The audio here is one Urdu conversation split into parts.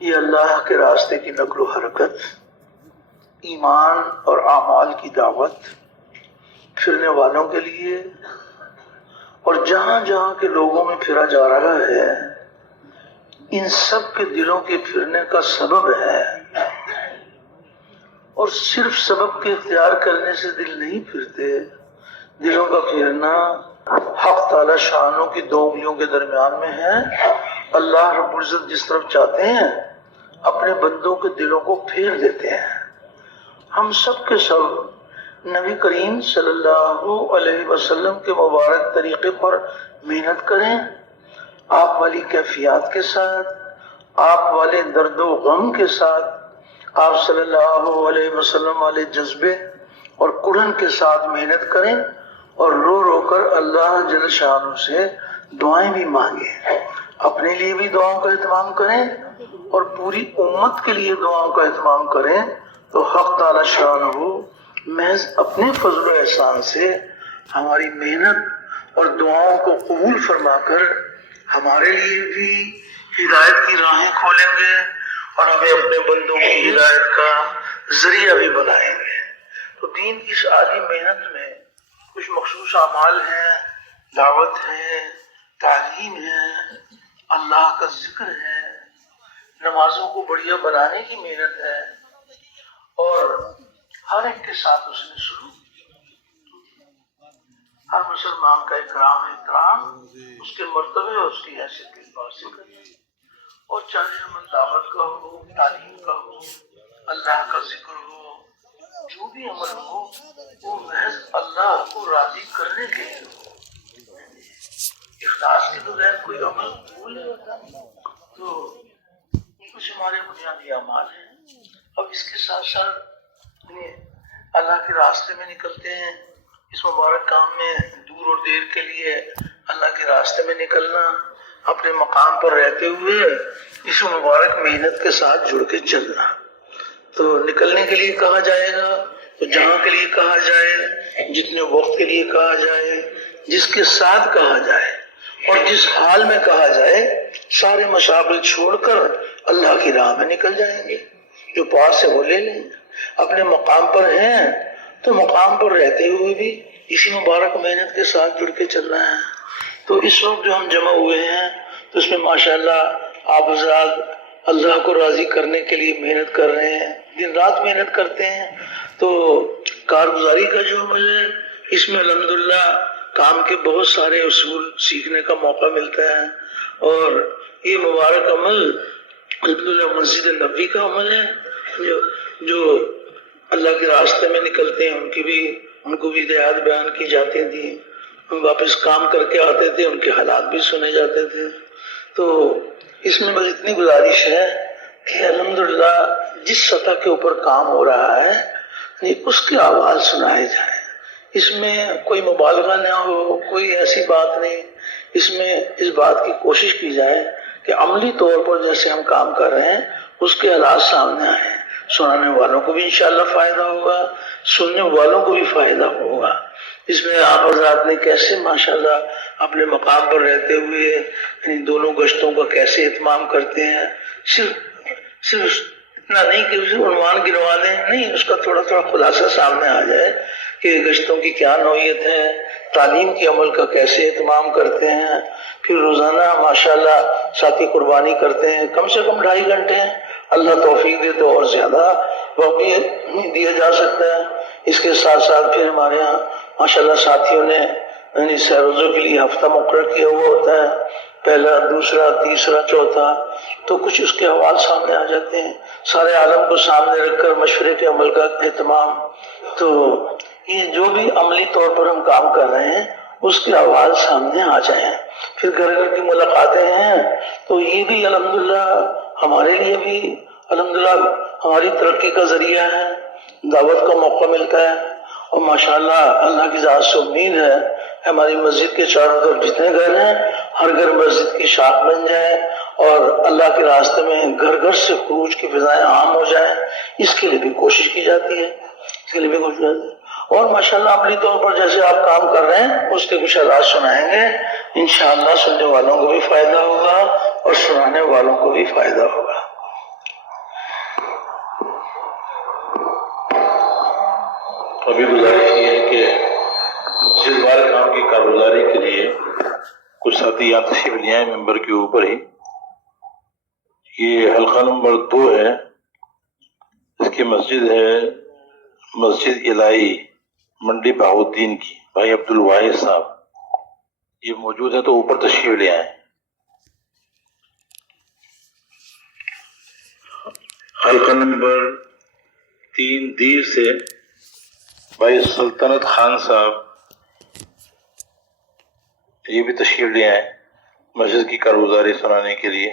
یہ اللہ کے راستے کی نقل و حرکت، ایمان اور اعمال کی دعوت پھرنے والوں کے لیے اور جہاں جہاں کے لوگوں میں پھرا جا رہا ہے، ان سب کے دلوں کے پھرنے کا سبب ہے۔ اور صرف سبب کے اختیار کرنے سے دل نہیں پھرتے، دلوں کا پھرنا حق تعالی شانوں کی دو انگلیوں کے درمیان میں ہے۔ اللہ رب العزت جس طرف چاہتے ہیں اپنے بندوں کے دلوں کو پھیر دیتے ہیں۔ ہم سب کے سب نبی کریم صلی اللہ علیہ وسلم کے مبارک طریقے پر محنت کریں، آپ والی کیفیات کے ساتھ، آپ والے درد و غم کے ساتھ، آپ صلی اللہ علیہ وسلم والے جذبے اور کڑن کے ساتھ محنت کریں اور رو رو کر اللہ جل شانہ سے دعائیں بھی مانگیں، اپنے لیے بھی دعاؤں کا اہتمام کریں اور پوری امت کے لیے دعاؤں کا اہتمام کریں، تو حق تعالی شانہ محض اپنے فضل و احسان سے ہماری محنت اور دعاؤں کو قبول فرما کر ہمارے لیے بھی ہدایت کی راہیں کھولیں گے اور ہمیں اپنے بندوں کی ہدایت کا ذریعہ بھی بنائیں گے۔ تو دین کی اس عالی محنت میں کچھ مخصوص اعمال ہیں، دعوت ہے، تعلیم ہے، اللہ کا ذکر ہے، نمازوں کو بڑھیا بنانے کی محنت ہے، اور ہر ایک کے ساتھ اس نے سلوک، ہر مسلمان کا احترام اس کے مرتبے اور اس کی حیثیت کے اعتبار سے کرے، اور چاہے عمل دعوت کا ہو، تعلیم کا ہو، اللہ کا ذکر ہو، جو بھی عمل ہو وہ محض اللہ کو راضی کرنے کے لیے ہو۔ اخلاص کے بغیر کوئی عمل قبول نہیں ہوتا۔ تو یہ کچھ ہمارے بنیادی اعمال ہیں۔ اب اس کے ساتھ ساتھ اللہ کے راستے میں نکلتے ہیں، اس مبارک کام میں دور اور دیر کے لیے اللہ کے راستے میں نکلنا، اپنے مقام پر رہتے ہوئے اس مبارک محنت کے ساتھ جڑ کے چلنا۔ تو نکلنے کے لیے کہا جائے گا تو جہاں کے لیے کہا جائے، جتنے وقت کے لیے کہا جائے، جس کے ساتھ کہا جائے اور جس حال میں کہا جائے، سارے مشاغل چھوڑ کر اللہ کی راہ میں نکل جائیں گے۔ جو پاس ہے وہ لے لیں، اپنے مقام پر ہیں تو مقام پر رہتے ہوئے بھی اسی مبارک محنت کے ساتھ جڑ کے چلنا ہے۔ تو اس وقت جو ہم جمع ہوئے ہیں تو اس میں ماشاءاللہ آپ حضرات اللہ کو راضی کرنے کے لیے محنت کر رہے ہیں، دن رات محنت کرتے ہیں۔ تو کارگزاری کا جو عمل ہے اس میں الحمدللہ کام کے بہت سارے اصول سیکھنے کا موقع ملتا ہے، اور یہ مبارک عمل الحمدللہ مسجد نبوی کا عمل ہے۔ جو اللہ کے راستے میں نکلتے ہیں ان کو بھی ہدایات بیان کی جاتی تھی، واپس کام کر کے آتے تھے، ان کے حالات بھی سنے جاتے تھے۔ تو اس میں بس اتنی گزارش ہے کہ الحمدللہ جس سطح کے اوپر کام ہو رہا ہے اس کی آواز سنائے جائے، اس میں کوئی مبالغہ نہ ہو، کوئی ایسی بات نہیں، اس میں اس بات کی کوشش کی جائے کہ عملی طور پر جیسے ہم کام کر رہے ہیں اس کے حالات سامنے آئیں، سنانے والوں کو بھی انشاءاللہ فائدہ ہوگا، سننے والوں کو بھی فائدہ ہوگا۔ اس میں آپ حضرات نے کیسے ماشاءاللہ اپنے مقام پر رہتے ہوئے ان دونوں گشتوں کا کیسے اہتمام کرتے ہیں، صرف اتنا نہیں کہ اسے عنوان گنوا دیں، نہیں، اس کا تھوڑا تھوڑا خلاصہ سامنے آ جائے کہ گشتوں کی کیا نوعیت ہے، تعلیم کے عمل کا کیسے اہتمام کرتے ہیں، پھر روزانہ ماشاءاللہ ساتھی قربانی کرتے ہیں، کم سے کم 2.5 گھنٹے، اللہ توفیق دے تو اور زیادہ وقت بھی دیا جا سکتا ہے۔ اس کے ساتھ ساتھ پھر ہمارے ہاں ماشاءاللہ ساتھیوں نے سہ روزوں کے لیے ہفتہ مقرر کیا ہوا ہوتا ہے، پہلا، دوسرا، تیسرا، چوتھا، تو کچھ اس کے حوال سامنے آ جاتے ہیں، سارے عالم کو سامنے رکھ کر مشورے کے عمل کا اہتمام۔ تو یہ جو بھی عملی طور پر ہم کام کر رہے ہیں اس کے حوال سامنے آ جائیں۔ پھر گھر گھر کی ملاقاتیں ہیں تو یہ بھی الحمدللہ ہمارے لیے بھی الحمدللہ ہماری ترقی کا ذریعہ ہے، دعوت کا موقع ملتا ہے، اور ماشاءاللہ اللہ کی ذات سے امید ہے ہماری مسجد کے چاروں طرف جتنے گھر ہیں ہر گھر مسجد کی شاخ بن جائے اور اللہ کے راستے میں گھر گھر سے خروج کی فضائیں عام ہو جائیں، اس کے لیے بھی کوشش کی جاتی ہے، اس کے لیے بھی کوشش کی جاتی ہے۔ اور ماشاءاللہ عملی طور پر جیسے آپ کام کر رہے ہیں اس کے کچھ حالات سنائیں گے، انشاءاللہ سننے والوں کو بھی فائدہ ہوگا اور سنانے والوں کو بھی فائدہ ہوگا۔ ابھی گزارش یہ ہے کہ مسجد والے کام کی کارگزاری کے لیے کچھ ساتھی یہاں تشریف لے آئے ممبر کے اوپر ہی. یہ حلقہ نمبر 2 ہے. اس کی مسجد ہے مسجد الہی منڈی بہاؤالدین کی. بھائی عبد الواحد صاحب یہ موجود ہے تو اوپر تشریف لے آئے. حلقہ نمبر 3 دیر سے بھائی سلطنت خان صاحب یہ بھی تشریف لے آئے مسجد کی کارگزاری سنانے کے لیے.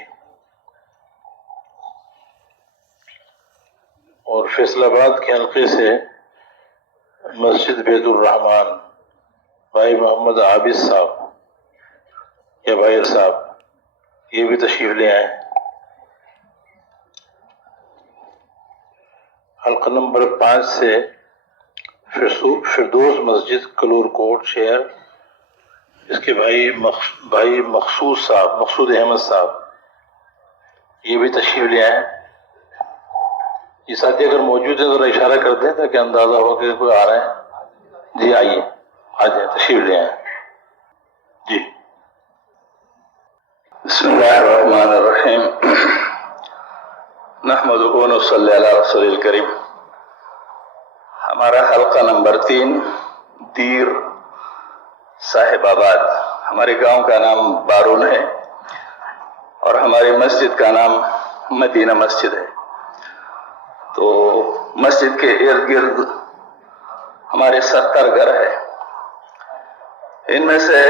اور فیصل آباد کے حلقے سے مسجد بیت الرحمان بھائی محمد عابد صاحب یا بھائی صاحب یہ بھی تشریف لے آئے. حلقہ نمبر 5 سے فردوس مسجد کلور کوٹ شہر اس کے بھائی مقصود احمد صاحب یہ بھی تشریف لے آئے. یہ ساتھی اگر موجود ہیں ذرا اشارہ کر دیں تاکہ اندازہ ہو کہ کوئی آ رہے ہیں. جی آئیے آ جائیں تشریف لے آئیں. جی بسم اللہ الرحمن الرحیم نحمدہ و نصلی علی رسول الکریم. ہمارا حلقہ نمبر 3 دیر صاحب آباد. ہمارے گاؤں کا نام بارون ہے اور ہماری مسجد کا نام مدینہ مسجد ہے. تو مسجد کے ارد گرد ہمارے 70 گھر ہے. ان میں سے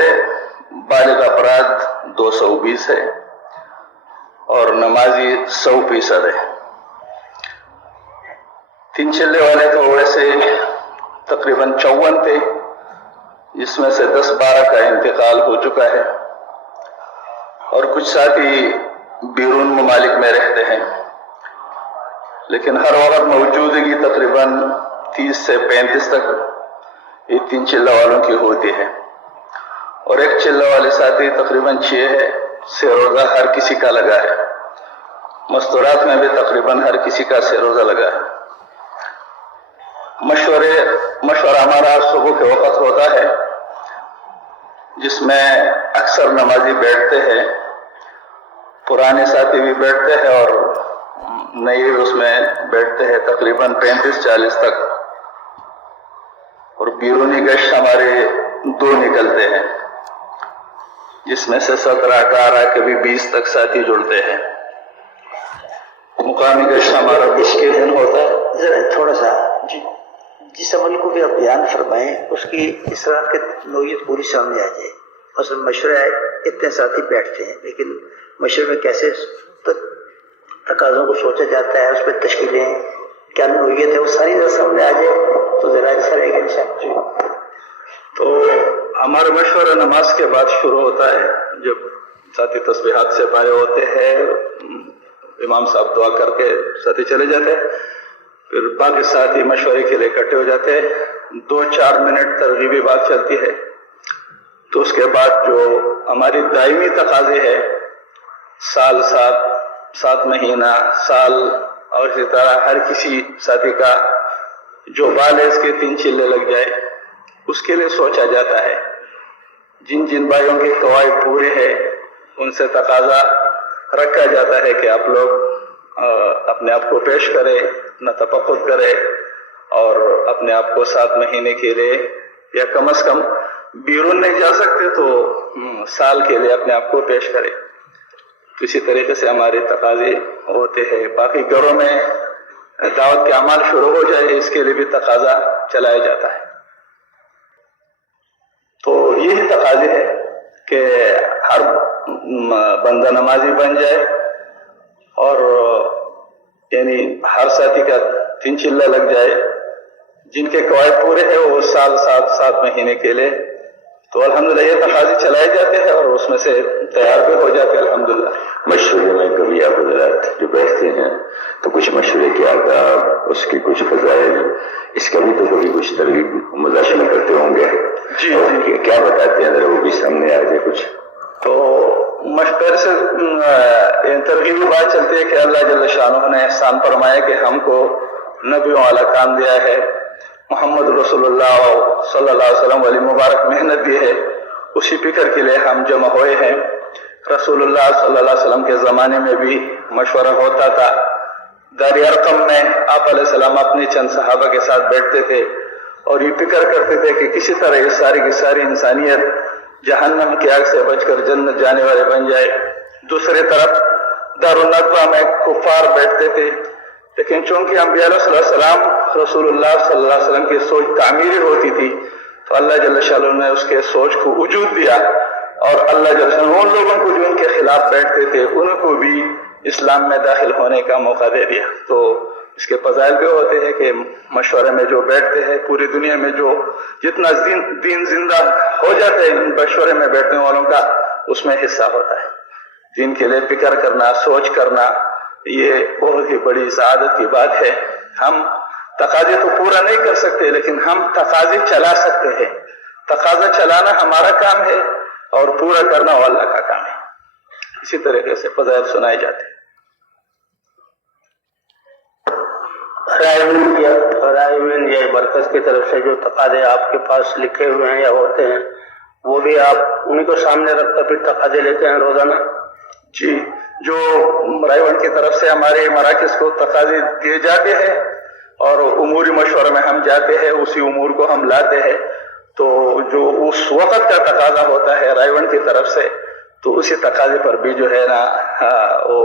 بالغ افراد 220 ہے اور نمازی 100% ہے. 3 چلے والے تھوڑے سے تقریباً 54 تھے جس میں سے 10-12 کا انتقال ہو چکا ہے اور کچھ ساتھی بیرون ممالک میں رہتے ہیں. لیکن ہر وقت موجودگی تقریباً 30 سے 35 تک یہ 3 چلہ والوں کی ہوتی ہے. اور ایک چلہ والے ساتھی تقریباً 6 ہے. سے روزہ ہر کسی کا لگا ہے. مستورات میں بھی تقریباً ہر کسی کا سے روزہ لگا ہے. مشورہ ہمارا صبح کے وقت ہوتا ہے جس میں اکثر نمازی بیٹھتے ہیں. پرانے ساتھی بھی بیٹھتے ہیں اور نئے اس میں بیٹھتے ہیں تقریباً 35-40 تک. اور بیرونی گشت ہمارے 2 نکلتے ہیں جس میں سے 17-18 کبھی 20 تک ساتھی جڑتے ہیں. مقامی گشت ہمارا 20 کے دن ہوتا ہے. ذرا تھوڑا سا جس عمل کو بھی آپ بیان فرمائیں اس کی اس طرح کی نوعیت پوری سامنے آ جائے. مثلا مشورہ ہے اتنے ساتھی بیٹھتے ہیں لیکن مشورے میں کیسے تقاضوں کو سوچا جاتا ہے, اس پہ تشکیلیں کیا نوعیت ہے وہ ساری ذرا سامنے آ جائے تو ذرا اچھا رہے گا انشاءاللہ. تو ہمارا مشورہ نماز کے بعد شروع ہوتا ہے. جب ساتھی تسبیحات سے پارے ہوتے ہیں امام صاحب دعا کر کے ساتھی چلے جاتے ہیں. پھر باقی ساتھی مشورے کے لیے اکٹھے ہو جاتے ہیں. 2-4 منٹ ترغیبی بات چلتی ہے. تو اس کے بعد جو ہماری دائمی تقاضے ہے سال 7 مہینہ سال اور اسی طرح ہر کسی ساتھی کا جو بال ہے اس کے 3 چلے لگ جائے اس کے لیے سوچا جاتا ہے. جن جن بھائیوں کے قواعد پورے ہیں ان سے تقاضا رکھا جاتا ہے کہ آپ لوگ اپنے آپ کو پیش کرے نہ تفقد کرے اور اپنے آپ کو 7 مہینے کے لیے یا کم از کم بیرون نہیں جا سکتے تو سال کے لیے اپنے آپ کو پیش کرے. تو اسی طریقے سے ہمارے تقاضے ہوتے ہیں. باقی گھروں میں دعوت کے اعمال شروع ہو جائے اس کے لیے بھی تقاضا چلایا جاتا ہے. تو یہی تقاضے ہے کہ ہر بندہ نمازی بن جائے اور یعنی ہر ساتھی کا 3 چلہ لگ جائے. جن کے قواعد پورے ہیں وہ سال 7 مہینے کے لیے تو الحمدللہ یہ تقاضے چلائے جاتے ہیں اور اس میں سے تیار بھی ہو جاتے ہیں الحمدللہ. مشورے میں کبھی آپ حضرات جو بیٹھتے ہیں تو کچھ مشورے کے آداب اس کے کچھ فضائل اس کا بھی تو کبھی کچھ ترغیب مذاکرہ کرتے ہوں گے. جی کیا بتاتے ہیں ذرا وہ بھی سامنے آ جائے کچھ. تو مشورے سے ترغیبی بات چلتی ہے کہ اللہ جل شانہ نے احسان فرمایا کہ ہم کو نبیوں والا کام دیا ہے, محمد رسول اللہ صلی اللہ علیہ وسلم والی مبارک محنت دی ہے، اسی فکر کے لیے ہم جمع ہوئے ہیں۔ رسول اللہ صلی اللہ علیہ وسلم کے زمانے میں بھی مشورہ ہوتا تھا۔ دار ارقم میں آپ علیہ السلام اپنے چند صحابہ کے ساتھ بیٹھتے تھے اور یہ فکر کرتے تھے کہ کسی طرح یہ ساری کی ساری انسانیت جہنم کی آگ سے بچ کر جنت جانے والے بن جائے۔ دوسری طرف دارالندوہ میں کفار بیٹھتے تھے، لیکن چونکہ انبیاء علیہ السلام رسول اللہ صلی اللہ علیہ وسلم کی سوچ تعمیری ہوتی تھی تو اللہ جل شانہ نے اس کے سوچ کو وجود دیا، اور اللہ جل شانہ ان لوگوں کو جو ان کے خلاف بیٹھتے تھے ان کو بھی اسلام میں داخل ہونے کا موقع دے دیا۔ تو اس کے فضائل بھی ہوتے ہیں کہ مشورے میں جو بیٹھتے ہیں، پوری دنیا میں جو جتنا دین زندہ ہو جاتے ہیں ان مشورے میں بیٹھنے والوں کا، اس میں حصہ ہوتا ہے۔ دین کے لیے فکر کرنا، سوچ کرنا، یہ بہت ہی بڑی سعادت کی بات ہے۔ ہم تقاضے تو پورا نہیں کر سکتے، لیکن ہم تقاضے چلا سکتے ہیں۔ تقاضا چلانا ہمارا کام ہے اور پورا کرنا وہ اللہ کا کام ہے۔ اسی طریقے سے فضائل سنائے جاتے ہیں۔ رائے یا مرکز کی طرف سے جو تقاضے آپ کے پاس لکھے ہوئے ہیں یا ہوتے ہیں، وہ بھی آپ انہیں کو سامنے رکھ کر پھر تقاضے لیتے ہیں روزانہ؟ جی، جو رائے کی طرف سے ہمارے مراکز کو تقاضے دیے جاتے ہیں اور اموری مشورہ میں ہم جاتے ہیں، اسی امور کو ہم لاتے ہیں، تو جو اس وقت کا تقاضا ہوتا ہے رائے کی طرف سے، تو اسی تقاضے پر بھی جو ہے نا وہ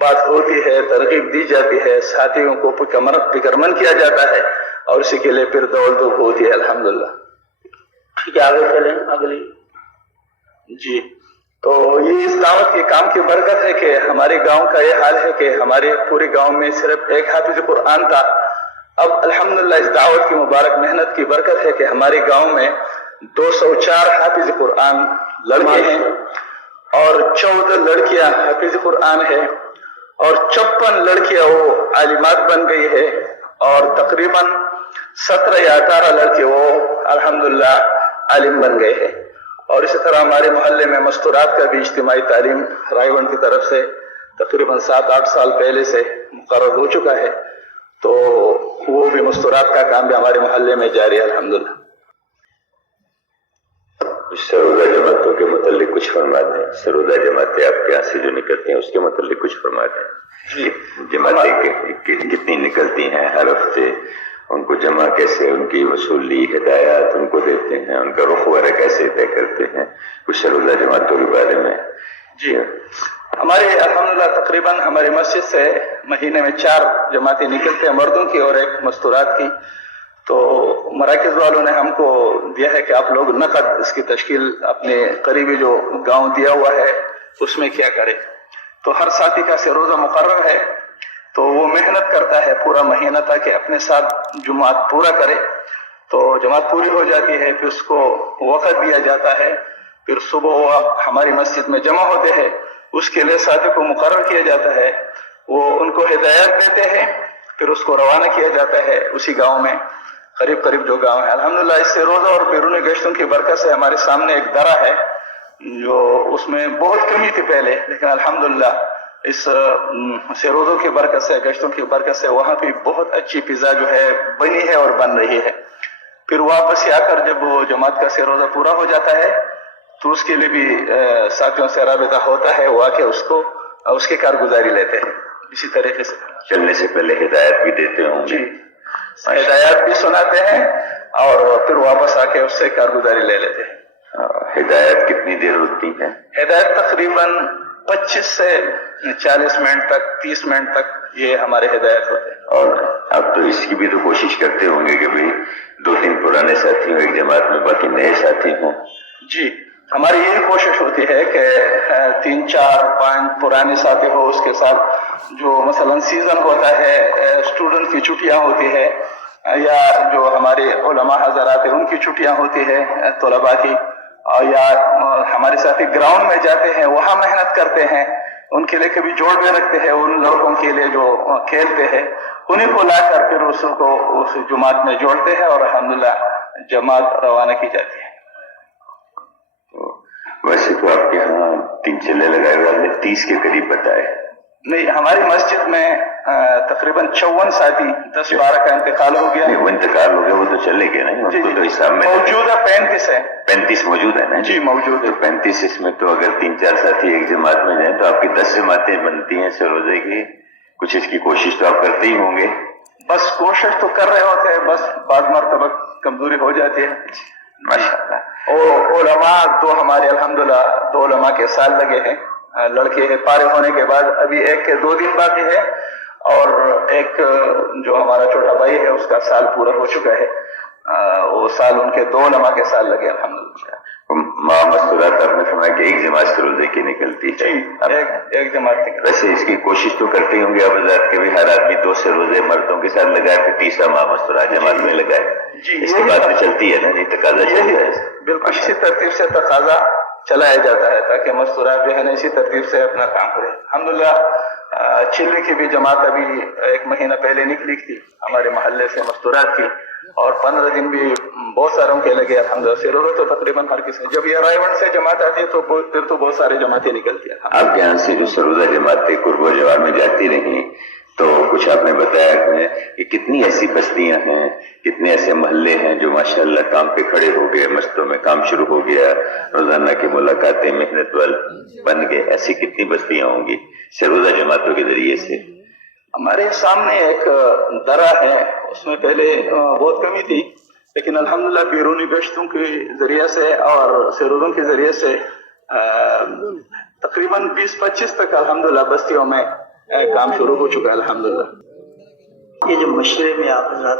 بات ہوتی ہے، ترغیب دی جاتی ہے، ساتھیوں کو فکرمند کیا جاتا ہے، اور اسی کے لیے پھر دوڑ دھوپ ہوتی ہے الحمدللہ۔ ٹھیک ہے، آگے چلیں اگلی۔ جی، تو یہ اس دعوت کے کام کی برکت ہے کہ ہمارے گاؤں کا یہ حال ہے کہ ہمارے پورے گاؤں میں صرف ایک حافظ قرآن تھا۔ اب الحمدللہ اس دعوت کی مبارک محنت کی برکت ہے کہ ہمارے گاؤں میں 204 حافظ قرآن لڑکے ہیں اور 14 لڑکیاں حافظ قرآن ہیں اور 56 لڑکیاں وہ عالمات بن گئی ہے، اور تقریباً 17 یا 18 لڑکے وہ الحمدللہ عالم بن گئے ہیں۔ اور اسی طرح ہمارے محلے میں مستورات کا بھی اجتماعی تعلیم رائے کی طرف سے تقریباً 7-8 سال پہلے سے مقرر ہو چکا ہے، تو وہ بھی مستورات کا کام بھی ہمارے محلے میں جاری ہے الحمدللہ۔ سرودہ جماعتوں کے متعلق کچھ فرما دیں۔ سرودہ جماعتیں آپ کے یہاں سے جو نکلتی ہیں اس کے متعلق کچھ فرما دیں۔ جی، جماعتیں کتنی نکلتی ہیں ہر ہفتے، ان کو جمع کیسے، ان کی وصولی ہدایات ان کو دیتے ہیں، ان کا رخ وغیرہ کیسے طے کرتے ہیں، کچھ سرودہ جماعتوں کے بارے میں۔ جی، ہمارے الحمدللہ تقریباً ہماری مسجد سے مہینے میں 4 جماعتیں نکلتے ہیں، مردوں کی اور ایک مستورات کی۔ تو مراکز والوں نے ہم کو دیا ہے کہ آپ لوگ نقد اس کی تشکیل اپنے قریبی جو گاؤں دیا ہوا ہے اس میں کیا کرے۔ تو ہر ساتھی کا سے روزہ مقرر ہے، تو وہ محنت کرتا ہے پورا مہینہ تاکہ اپنے ساتھ جماعت پورا کرے۔ تو جماعت پوری ہو جاتی ہے، پھر اس کو وقت دیا جاتا ہے، پھر صبح وہ ہماری مسجد میں جمع ہوتے ہیں، اس کے لیے ساتھی کو مقرر کیا جاتا ہے، وہ ان کو ہدایت دیتے ہیں، پھر اس کو روانہ کیا جاتا ہے اسی گاؤں میں، قریب جو گاؤں ہے الحمدللہ۔ اس سے روزہ اور بیرونی گشتوں کی برکت سے ہمارے سامنے ایک درہ ہے جو اس میں بہت کمی تھی پہلے، لیکن الحمدللہ اس سے روزوں کی برکت سے، گشتوں کی برکت سے وہاں بھی بہت اچھی فضا جو ہے بنی ہے اور بن رہی ہے۔ پھر واپس آ کر جب وہ جماعت کا سے روزہ پورا ہو جاتا ہے تو اس کے لیے بھی ساتھیوں سے رابطہ ہوتا ہے، وہ آ کے اس کی کارگزاری لیتے ہیں۔ اسی طریقے سے چلنے سے پہلے ہدایت بھی دیتے ہوں گے؟ جی، ہدایات بھی سناتے ہیں اور پھر واپس آ کے اس سے کارگزاری لے لیتے ہیں۔ ہدایت کتنی دیر ہوتی ہے؟ ہدایت تقریباً 25 سے 40 منٹ تک، 30 منٹ تک یہ ہمارے ہدایت ہوتے ہیں۔ اور اب تو اس کی بھی تو کوشش کرتے ہوں گے کہ بھئی 2-3 پرانے ساتھی ہوں ایک جماعت میں، باقی نئے ساتھی ہوں۔ جی، ہماری یہی کوشش ہوتی ہے کہ 3-4-5 پرانے ساتھی ہو، اس کے ساتھ جو مثلا سیزن ہوتا ہے، اسٹوڈنٹ کی چھٹیاں ہوتی ہے، یا جو ہمارے علماء حضرات ہیں ان کی چھٹیاں ہوتی ہے طلباء کی، یا ہمارے ساتھی گراؤنڈ میں جاتے ہیں وہاں محنت کرتے ہیں، ان کے لیے کبھی جوڑ بھی رکھتے ہیں، ان لڑکوں کے لیے جو کھیلتے ہیں انہیں کو لا کر پھر اس کو اس جماعت میں جوڑتے ہیں اور الحمدللہ جماعت روانہ کی جاتی ہے۔ ویسے تو آپ کے ہاں 3 چلے لگائے ہوئے، آپ نے 30 کے قریب بتائے، نہیں، ہماری مسجد میں تقریباً 54 ساتھی 10-12 کا انتقال ہو گیا. وہ انتقال ہو گیا، وہ تو چلے گئے نا، ان کو تو حساب میں موجودہ 35 ہے. 35 موجود ہے نا جی موجود ہے. تو 35 اس میں تو اگر 3-4 ساتھی ایک جماعت میں جائیں تو آپ کی 10 جماعتیں بنتی ہیں سروزے کی. کچھ اس کی کوشش تو آپ کرتے ہی ہوں گے. بس کوشش تو کر رہے ہوتے ہیں، بس بعض مرتبہ کمزوری ہو جاتی ہے. ماشاء اللہ. اور علماء تو ہمارے الحمدللہ 2 علماء کے سال لگے ہیں. لڑکے ہیں فارغ ہونے کے بعد، ابھی ایک کے 2 دن باقی ہے، اور ایک جو ہمارا چھوٹا بھائی ہے اس کا سال پورا ہو چکا ہے. وہ سال ان کے 2 علماء کے سال لگے الحمدللہ. ماں مستورات آپ نے فرمایا کہ ایک جماعت سروزے کی نکلتی ہے. ایک جماعت نکلتی. ویسے اس کی کوشش تو کرتے ہوں گے آپ حضرات کے بھی، ہر آدمی 2 سے روزے مردوں کے ساتھ لگائے، پھر تیسرا ماں مستورات جماعت میں لگائے. اس کے بعد میں چلتی ہے نا جی، تقاضا چلتا ہے. بالکل اسی ترتیب سے تقاضا چلایا جاتا ہے تاکہ مستورات جو ہے نا اسی ترتیب سے اپنا کام کرے. الحمدللہ چلوی کی بھی جماعت ابھی 1 مہینہ پہلے نکلی تھی ہمارے محلے سے مستورات کی، اور 15 دن بھی بہت ساروں کے لگے الحمدللہ. سیرولو تو تقریباً ہر کسی، جب یہ رائے ون سے جماعت آتی ہے تو پھر تو بہت سارے جماعتیں نکلتی ہیں. آپ کے یہاں سے جو سروزہ جماعتیں قرب و جوار میں جاتی رہیں تو کچھ آپ نے بتایا کہ کتنی ایسی بستیاں ہیں، کتنے ایسے محلے ہیں جو ماشاءاللہ کام پہ کھڑے ہو گئے، مسجدوں میں کام شروع ہو گیا، روزانہ کی ملاقاتیں محنت وال بن گئے. ایسی کتنی بستیاں ہوں گی سروزہ جماعتوں کے ذریعے سے؟ ہمارے سامنے ایک درہ ہے، اس میں پہلے بہت کمی تھی، لیکن الحمدللہ بیرونی گشتوں کے ذریعے سے اور سروزوں کے ذریعے سے تقریباً 20-25 تک الحمدللہ بستیوں میں کام شروع ہو چکا ہے الحمدللہ. یہ جو مشورے میں آپ حضرات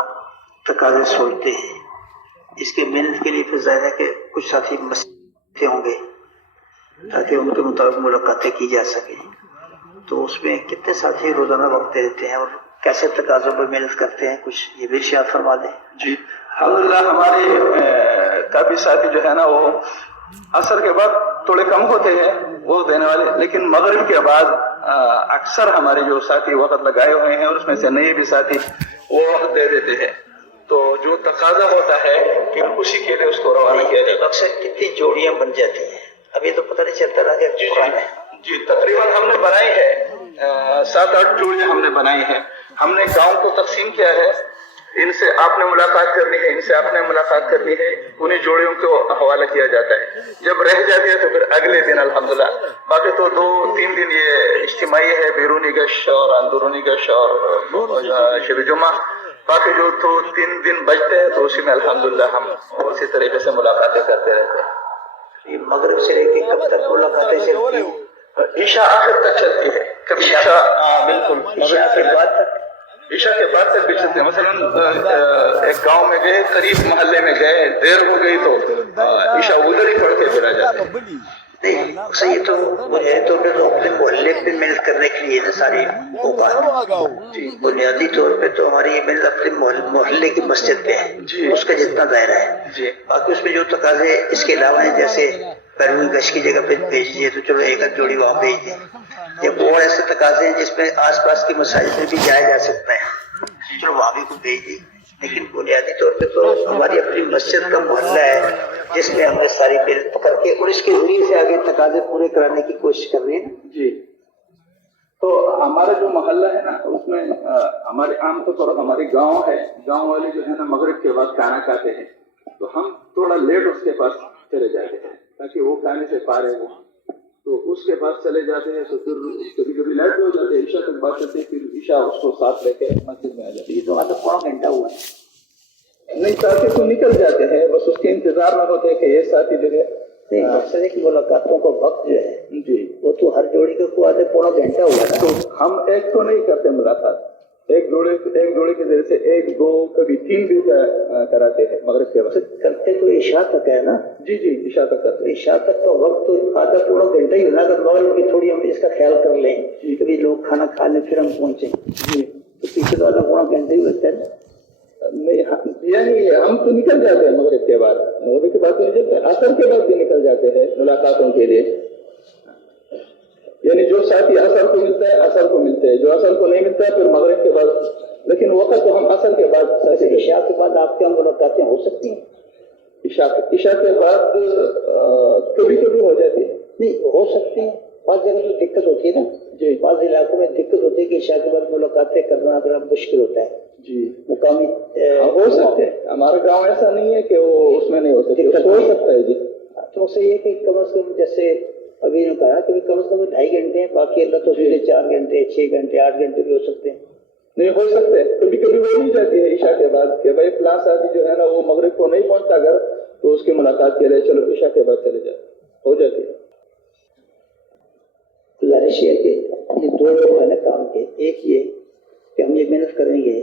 تقاضے سوچتے ہیں، اس کے محنت کے لیے پھر ظاہر ہے کہ کچھ ساتھی مسئلے ہوں گے تاکہ ان کے مطابق ملاقاتیں کی جا سکیں. تو اس میں کتنے ساتھی روزانہ وقت دیتے ہیں اور کیسے تقاضوں پر محنت کرتے ہیں، کچھ یہ بھی ارشاد فرما دیں. جی الحمدللہ ہمارے کافی ساتھی جو ہے نا وہ عصر کے بعد تھوڑے کم ہوتے ہیں وہ دینے والے، لیکن مغرب کے بعد اکثر ہمارے جو ساتھی وقت لگائے ہوئے ہیں اور اس میں سے نئے بھی ساتھی وہ وقت دے دیتے ہیں. تو جو تقاضا ہوتا ہے پھر اسی کے لیے اس کو روانہ کیا جاتا ہے. اکثر کتنی جوڑیاں بن جاتی ہیں؟ ابھی تو پتہ نہیں چلتا نا کہ جی تقریباً ہم نے بنائی ہے 7-8 جوڑیاں ہم نے بنائی ہیں. ہم نے گاؤں کو تقسیم کیا ہے، ان سے آپ نے ملاقات کرنی ہے، ان سے آپ نے ملاقات کرنی ہے، انہیں جوڑیوں کو حوالہ کیا جاتا ہے. جب رہ جاتی ہے تو پھر اگلے دن الحمدللہ. باقی تو 2-3 دن یہ اجتماعی ہے، بیرونی گش اور اندرونی گش اور شب جمعہ. باقی جو 2-3 دن بچتے ہیں تو اسی میں الحمدللہ ہم اسی طریقے سے ملاقاتیں کرتے رہتے ہیں. یہ مغرب سے لے کے کب تک ملاقاتیں چلتی ہیں؟ عشاء آخر تک چلتی ہے. کبھی عشاء بالکل عشاء کے بعد تک، عشاء کے بعد تک بھی چلتے ہیں. مثلا ایک گاؤں میں گئے، قریب محلے میں گئے، دیر ہو گئی تو عشاء ادھر ہی پڑھ کے پھر آ جاتے ہیں. نہیں صحیح. تو بنیادی طور پہ تو اپنے محلے پہ محنت کرنے کے لیے نا ساری جی بنیادی طور پہ تو ہماری یہ محنت اپنے محلے کی مسجد پہ ہے، اس کا جتنا دائرہ ہے. جی باقی اس میں جو تقاضے اس کے علاوہ ہیں، جیسے بیرونی گشت کی جگہ پہ بھیج دیے تو چلو ایک جوڑی وہاں بھیج دیں، یا اور ایسے تقاضے ہیں جس میں آس پاس کی مساجد میں بھی جایا جا سکتا ہے، چلو وہاں بھی کو بھیج دیں. لیکن بنیادی طور پہ تو ہماری اپنی مسجد کا محلہ ہے جس میں ہم نے ساری محنت پکڑ کے اور اس کے ذریعے سے آگے تقاضے پورے کرانے کی کوشش کر رہے ہیں. جی تو ہمارا جو محلہ ہے نا اس میں ہمارے عام طور پر ہمارے گاؤں ہے، گاؤں والے جو ہے نا مغرب کے بعد کھانا کھاتے ہیں، تو ہم تھوڑا لیٹ اس کے پاس چلے جاتے ہیں تاکہ وہ کھانے سے پارے ہو. تو اس کے پاس چلے جاتے ہیں تو پھر کبھی کبھی لیٹ ہو جاتے ہیں، عشاء تک بات کرتے ہیں، پھر عشاء اس کو ساتھ لے کے مسجد میں آ جاتے ہیں. یہ تو آدھا پونا گھنٹہ ہوا ہے. نہیں ساتھی تو نکل جاتے ہیں، بس اس کے انتظار میں ہوتے ہیں کہ یہ ساتھی جو ہے نہیں مقصد ہے کہ ملاقاتوں کا وقت جو ہے جی وہ تو ہر جوڑی کا کو آدھے پونا گھنٹہ ہوا نا. تو ہم ایک تو نہیں کرتے ملاقات، ایک جوڑے کے ذریعے سے 1-2 کبھی 3 بھی کراتے ہیں مغرب کے وقت. کرتے تو عشاء تک ہے نا. جی جی عشاء تک کرتے ہیں. عشاء تک کا وقت تو آدھا پونا گھنٹہ ہی ہونا. اگر مغرب کی تھوڑی ہم اس کا خیال کر لیں، کبھی لوگ کھانا کھا لیں پھر ہم پہنچیں جی تو پیچھے تو آدھا پونا گھنٹہ ہی ہوتا ہے. نہیں یعنی ہم تو نکل جاتے ہیں مغرب کے بعد تو نکلتے ہیں، عصر کے بعد بھی نکل جاتے ہیں ملاقاتوں کے لیے. یعنی جو ساتھی عصر کو ملتا ہے عصر کو ملتے ہیں، جو عصر کو نہیں ملتا ہے پھر مغرب کے بعد. لیکن وقت تو ہم عصر کے بعد عشاء کے بعد آپ کے ملاقاتیں ہو سکتی ہیں. عشاء کے بعد کبھی کبھی ہو جاتی ہے. نہیں ہو سکتی ہیں، بعض جگہ تو دقت ہوتی ہے نا. جو بعض علاقوں میں دقت ہوتی ہے کہ عشاء کے بعد ملاقاتیں کرنا ذرا مشکل ہوتا ہے. جی مقامی ہو سکتے ہیں. ہمارا گاؤں ایسا نہیں ہے کہ وہ اس میں نہیں ہو سکتے, ہو سکتا ہے. جی تو اس سے یہ کہ کم از کم جیسے ابھی نے کہا کہ کم از کم 2.5 گھنٹے ہیں, باقی اللہ تو 4 گھنٹے 6 گھنٹے 8 گھنٹے بھی ہو سکتے ہیں. نہیں ہو سکتے. کبھی کبھی وہ نہیں جاتی ہے عشاء کے بعد کہ بھائی فلاں شادی جو ہے نا وہ مغرب کو نہیں پہنچتا گھر, تو اس کی ملاقات کے لیے چلو عشاء کے بعد چلے جائے, ہو جاتی ہے. گزارش یہ کہ یہ 2 لوگ ہیں نا کام کے. ایک یہ کہ ہم یہ محنت کریں گے,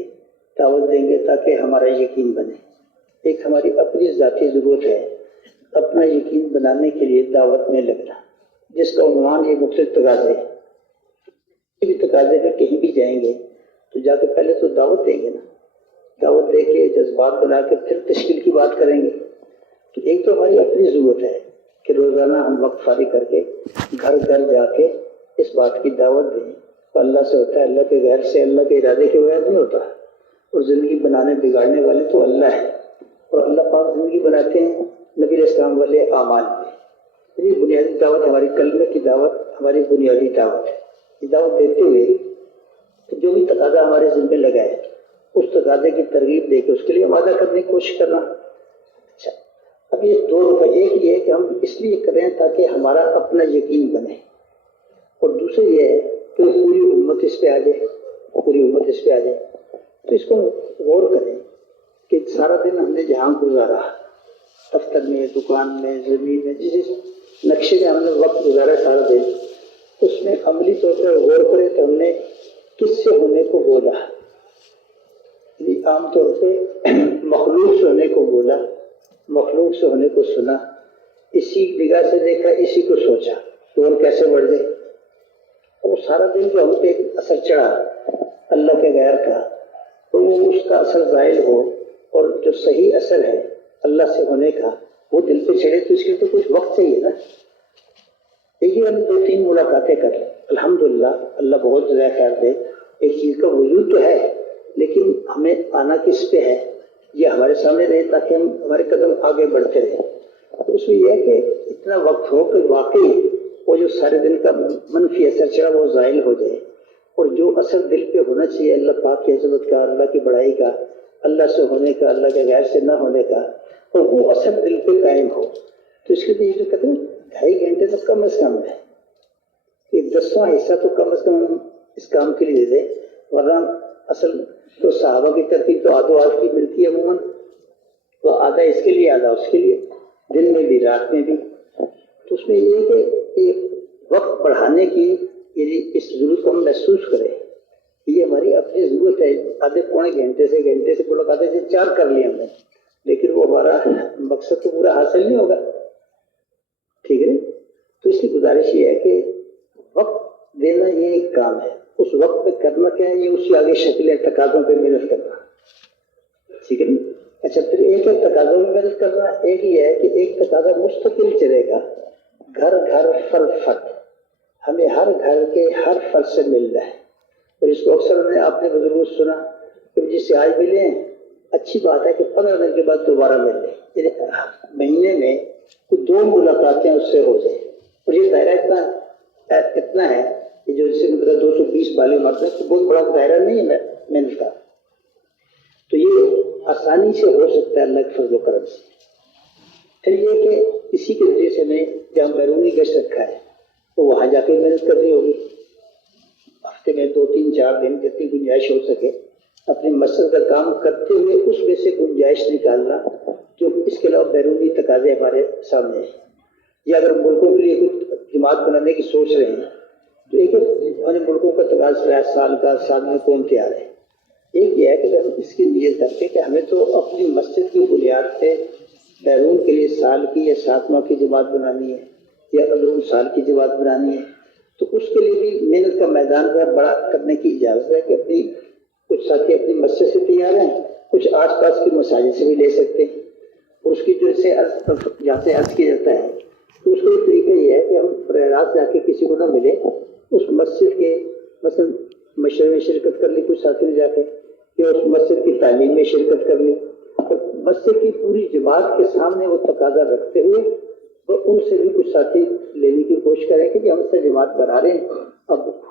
دعوت دیں گے تاکہ ہمارا یقین بنے. ایک ہماری اپنی ذاتی ضرورت ہے اپنا یقین بنانے کے لیے دعوت میں لگنا, جس کا عنوان یہ مختلف تقاضے. بھی تقاضے پہ کہیں بھی جائیں گے تو جا کے پہلے تو دعوت دیں گے نا, دعوت دے کے جذبات بنا کے پھر تشکیل کی بات کریں گے. تو ایک تو ہماری اپنی ضرورت ہے کہ روزانہ ہم وقت فارغ کر کے گھر گھر جا کے اس بات کی دعوت دیں. تو اللہ سے ہوتا ہے, اللہ کے غیر سے, اللہ کے ارادے کے بغیر نہیں ہوتا. اور زندگی بنانے بگاڑنے والے تو اللہ ہے, اور اللہ پاک زندگی بناتے ہیں نبی علیہ السلام والے اعمال میں. یہ بنیادی دعوت ہماری کلمے کی دعوت ہماری بنیادی دعوت ہے. یہ دعوت دیتے ہوئے جو بھی تقاضا ہمارے ذمہ لگا ہے اس تقاضے کی ترغیب دے کے اس کے لیے آمادہ کرنے کی کوشش کرنا. اچھا, اب یہ 2 رکن, ایک یہ ہے کہ ہم اس لیے کریں تاکہ ہمارا اپنا یقین بنے, اور دوسرے یہ ہے کہ پوری امت اس پہ آ جائے, پوری امت اس پہ آ جائے. تو اس کو غور کریں کہ سارا دن ہم نے جہاں گزارا, دفتر میں, دکان میں, زمین میں, جس نقشے میں ہم نے وقت گزارا سارا دن, اس میں عملی طور پر غور کریں تو ہم نے کس سے ہونے کو بولا. عام طور پہ مخلوق سے ہونے کو بولا, مخلوق سے ہونے کو سنا, اسی نگاہ سے دیکھا, اسی کو سوچا کہ اور کیسے بڑھ جائے. اور سارا دن جو ہم پہ ایک اثر چڑھا اللہ کے غیر کا, تو وہ اس کا اثر زائل ہو, اور جو صحیح اثر ہے اللہ سے ہونے کا وہ دل پہ چڑھے. تو اس کے تو کچھ وقت چاہیے نا. دیکھیے ہم 2-3 ملاقاتیں کر لیں, الحمدللہ اللہ بہت زیادہ خیر دے. ایک چیز کا وجود تو ہے لیکن ہمیں آنا کس پہ ہے یہ ہمارے سامنے رہے تاکہ ہم ہمارے قدم آگے بڑھتے رہیں. تو اس میں یہ ہے کہ اتنا وقت ہو کہ واقعی وہ جو سارے دن کا منفی اثر چڑھا وہ زائل ہو جائے, اور جو اثر دل پہ ہونا چاہیے اللہ پاک کی عظمت کا, اللہ کی بڑائی کا, اللہ سے ہونے کا, اللہ کے غیر سے نہ ہونے کا, اور وہ اثر دل پہ قائم ہو. تو اس کے لیے جو کہتے ہیں 2.5 گھنٹے تو کم از کم ہے, ایک 10واں حصہ تو کم از کم اس کام کے لیے دے دیں. ورنہ اصل تو صحابہ کی ترتیب تو آدھو آدھ کی ملتی ہے عموماً, تو آدھا اس کے لیے آدھا اس کے لیے, دن میں بھی رات میں بھی. تو اس میں یہ ہے کہ وقت بڑھانے کی یعنی اس ضرورت کو ہم محسوس کریں. یہ ہماری اپنی ضرورت ہے. آدھے پونے گھنٹے سے ملاقاتیں سے 4 کر لی ہم نے, لیکن وہ ہمارا مقصد تو پورا حاصل نہیں ہوگا. ٹھیک ہے, تو اس کی گزارش یہ ہے کہ وقت دینا یہ ایک کام ہے. اس وقت پہ کرنا کیا ہے, یہ اسی آگے شکلیں تقاضوں پہ محنت کرنا. ٹھیک ہے. اچھا, پھر ایک ہے تقاضوں میں محنت کرنا, ایک یہ ہے کہ ایک تقاضا مستقل چلے گا, گھر گھر فرد. ہمیں ہر گھر کے ہر فرد سے ملنا ہے. اور اس کو اکثر آپ نے بزرگوں سے سنا کہ جس سے آج ملے ہیں اچھی بات ہے کہ 15 دن کے بعد دوبارہ مل لیں. یعنی مہینے میں 2 ملاقاتیں اس سے ہو جائیں. اور یہ دائرہ اتنا ہے کہ جو جسے مطلب 220 بالغ مرد ہے تو بہت بڑا دائرہ نہیں ہے محنت کا. تو یہ آسانی سے ہو سکتا ہے اللہ کے فضل و کرم سے. پھر یہ کہ اسی کے ذریعے سے میں جہاں بیرونی گشت رکھا ہے تو وہاں جا کے محنت کرنی ہوگی. ہفتے میں 2-3-4 دن جتنی گنجائش ہو سکے اپنے مسجد کا کام کرتے ہوئے اس میں سے گنجائش نکالنا جو اس کے علاوہ بیرونی تقاضے ہمارے سامنے ہیں. یا اگر ملکوں کے لیے کچھ جماعت بنانے کی سوچ رہے ہیں تو ایک ہمارے ملکوں کا تقاضا ہے سال کا, سال میں کون تیار ہے. ایک یہ ہے کہ ہم اس کی نیت کرتے کہ ہمیں تو اپنی مسجد کی بنیاد پہ بیرون کے لیے سال کی یا 7 ماہ کی جماعت بنانی ہے یا اندرون سال کی جماعت بنانی ہے. تو اس کے لیے بھی محنت کا میدان بڑا کرنے کی اجازت ہے کہ اپنی کچھ ساتھی اپنی مسجد سے تیار ہیں, کچھ آس پاس کی مساجد سے بھی لے سکتے ہیں. اور اس کی جو سے جہاں سے عرض کیا جاتا ہے تو اس کا ایک طریقہ یہ ہے کہ ہم براہ راست جا کے کسی کو نہ ملے, اس مسجد کے مثلا مشورے میں شرکت کر لی کچھ ساتھی نے جا کے, یا اس مسجد کی تعلیم میں شرکت کر لی, اور مسجد کی پوری جماعت کے سامنے وہ تقاضا رکھتے ہوئے وہ ان سے بھی کچھ ساتھی لینے کی کوشش کریں کہ ہم سے جماعت بنا رہے ہیں, اب